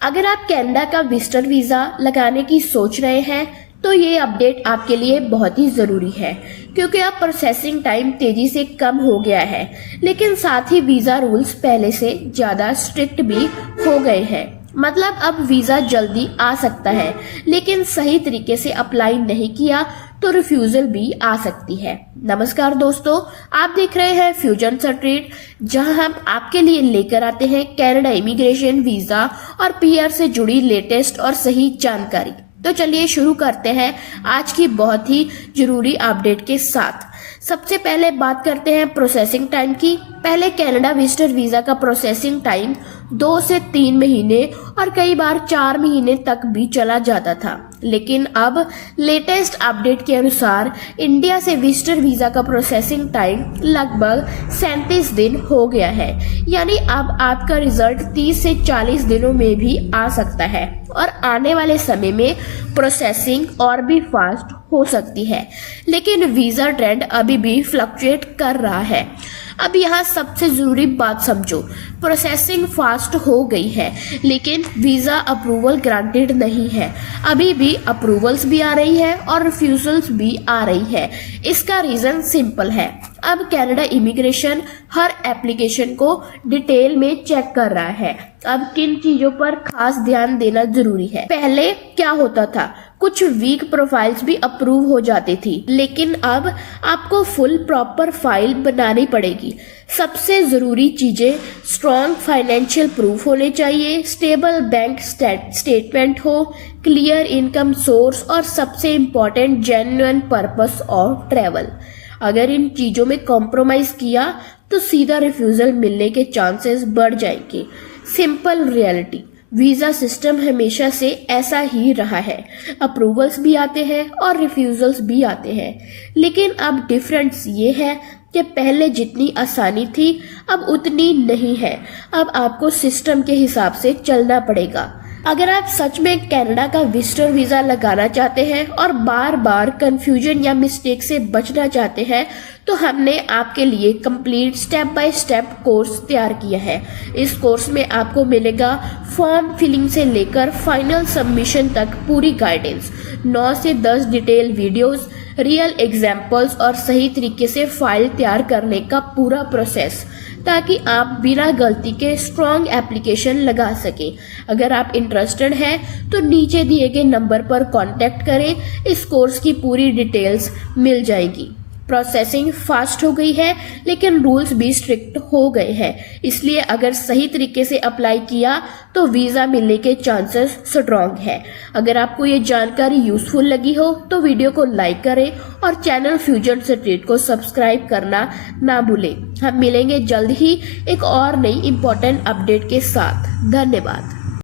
अगर आप कनाडा का विजिटर वीज़ा लगाने की सोच रहे हैं तो ये अपडेट आपके लिए बहुत ही ज़रूरी है, क्योंकि अब प्रोसेसिंग टाइम तेज़ी से कम हो गया है, लेकिन साथ ही वीज़ा रूल्स पहले से ज़्यादा स्ट्रिक्ट भी हो गए हैं। मतलब अब वीज़ा जल्दी आ सकता है, लेकिन सही तरीके से अप्लाई नहीं किया तो रिफ्यूज़ल भी आ सकती है। नमस्कार दोस्तों, आप देख रहे हैं फ्यूजन स्ट्रीट, जहां हम आपके लिए लेकर आते हैं कनाडा इमिग्रेशन वीज़ा और पीआर से जुड़ी लेटेस्ट और सही जानकारी। तो चलिए शुरू करते हैं आज की बहुत ही जरूरी अपडेट के साथ। सबसे पहले बात करते हैं प्रोसेसिंग टाइम की। पहले कनाडा विजिटर वीज़ा का प्रोसेसिंग टाइम 2 से 3 महीने और कई बार 4 महीने तक भी चला जाता था, लेकिन अब लेटेस्ट अपडेट के अनुसार इंडिया से विजिटर वीज़ा का प्रोसेसिंग टाइम लगभग 37 दिन हो गया है। यानी अब आपका रिजल्ट 30 से 40 दिनों में भी आ सकता है और आने वाले समय में प्रोसेसिंग और भी फास्ट हो सकती है। लेकिन वीज़ा ट्रेंड अभी भी फ्लक्चुएट कर रहा है। अब यहाँ सबसे ज़रूरी बात समझो, प्रोसेसिंग फास्ट हो गई है, लेकिन वीज़ा अप्रूवल ग्रांटेड नहीं है। अभी भी अप्रूवल्स भी आ रही है और रिफ्यूजल्स भी आ रही है। इसका रीज़न सिंपल है, अब कनाडा इमिग्रेशन हर एप्लीकेशन को डिटेल में चेक कर रहा है। अब किन चीज़ों पर खास ध्यान देना जरूरी है। पहले क्या होता था, कुछ वीक प्रोफाइल्स भी अप्रूव हो जाती थी, लेकिन अब आपको फुल प्रॉपर फाइल बनानी पड़ेगी। सबसे ज़रूरी चीज़ें, स्ट्रॉन्ग फाइनेंशियल प्रूफ होने चाहिए, स्टेबल बैंक स्टेटमेंट हो, क्लियर इनकम सोर्स और सबसे important genuine purpose of travel. अगर इन चीज़ों में कॉम्प्रोमाइज़ किया तो सीधा रिफ्यूज़ल मिलने के चांसेस बढ़ जाएंगे। सिंपल रियलिटी, वीज़ा सिस्टम हमेशा से ऐसा ही रहा है, अप्रूवल्स भी आते हैं और रिफ्यूजल्स भी आते हैं, लेकिन अब डिफरेंस ये है कि पहले जितनी आसानी थी अब उतनी नहीं है। अब आपको सिस्टम के हिसाब से चलना पड़ेगा। अगर आप सच में कनाडा का विजिटर वीज़ा लगाना चाहते हैं और बार बार कंफ्यूजन या मिस्टेक से बचना चाहते हैं, तो हमने आपके लिए complete step by step course तैयार किया है। इस कोर्स में आपको मिलेगा फॉर्म फिलिंग से लेकर फाइनल सबमिशन तक पूरी गाइडेंस, 9 से 10 डिटेल वीडियोस, रियल एग्जाम्पल्स और सही तरीके से फाइल तैयार करने का पूरा प्रोसेस, ताकि आप बिना गलती के स्ट्रॉन्ग एप्लीकेशन लगा सकें। अगर आप इंटरेस्टेड हैं तो नीचे दिए गए नंबर पर कांटेक्ट करें, इस कोर्स की पूरी डिटेल्स मिल जाएगी। प्रोसेसिंग फास्ट हो गई है, लेकिन रूल्स भी स्ट्रिक्ट हो गए हैं, इसलिए अगर सही तरीके से अप्लाई किया तो वीज़ा मिलने के चांसेस स्ट्रॉन्ग है। अगर आपको ये जानकारी यूजफुल लगी हो तो वीडियो को लाइक करें और चैनल फ्यूजन स्ट्रीट को सब्सक्राइब करना ना भूलें। हम मिलेंगे जल्द ही एक और नई इम्पोर्टेंट अपडेट के साथ। धन्यवाद।